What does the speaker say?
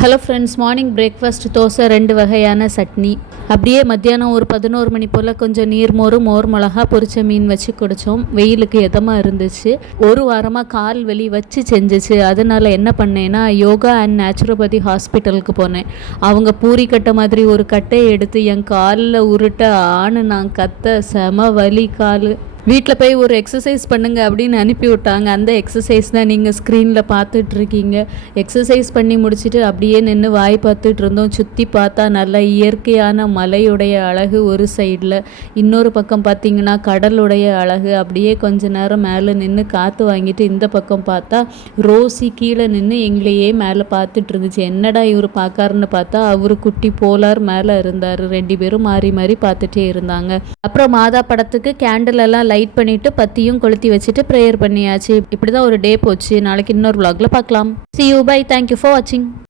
Hello friends, morning breakfast dosa, 2 வகையான சட்னி. அப்படியே மத்தியானம் ஒரு 11 மணி போல் கொஞ்சம் மோர் மிளகா பொரிச்ச மீன் வச்சு குடித்தோம். வெயிலுக்கு எதமாக இருந்துச்சு. ஒரு வாரமாக கால் வலி வச்சு செஞ்சிச்சு. அதனால் என்ன பண்ணேன்னா, யோகா அண்ட் நேச்சுரோபதி ஹாஸ்பிட்டலுக்கு போனேன். அவங்க பூரி கட்டை மாதிரி ஒரு கட்டையை எடுத்து என் காலில் உருட்ட நான் கத்த செம வலி கால். வீட்டில் போய் ஒரு எக்ஸசைஸ் பண்ணுங்கள் அப்படின்னு அனுப்பி விட்டாங்க. அந்த எக்ஸசைஸ் தான் நீங்கள் ஸ்க்ரீனில் பார்த்துட்ருக்கீங்க. எக்ஸசைஸ் பண்ணி முடிச்சுட்டு அப்படியே நின்று வாய் பார்த்துட்டு இருந்தோம். சுற்றி பார்த்தா நல்ல இயற்கையான மலையுடைய அழகு ஒரு சைடில், இன்னொரு பக்கம் பார்த்திங்கன்னா கடலுடைய அழகு. அப்படியே கொஞ்ச நேரம் மேலே நின்று காற்று வாங்கிட்டு இந்த பக்கம் பார்த்தா ரோசி கீழே நின்று எங்களையே மேலே பார்த்துட்டு இருந்துச்சு. என்னடா இவர் பார்க்காருன்னு பார்த்தா அவர் குட்டி போலார் மேலே இருந்தார். 2 பேரும் மாறி மாறி பார்த்துட்டே இருந்தாங்க. அப்புறம் மாதா படத்துக்கு கேண்டில் எல்லாம் லைட் பண்ணிட்டு பத்தியும் கொளுத்தி வச்சுட்டு ப்ரேயர் பண்ணியாச்சு. இப்படிதான் ஒரு டே போச்சு. நாளைக்கு இன்னொரு vlogல பார்க்கலாம். See you, bye. Thank you for watching.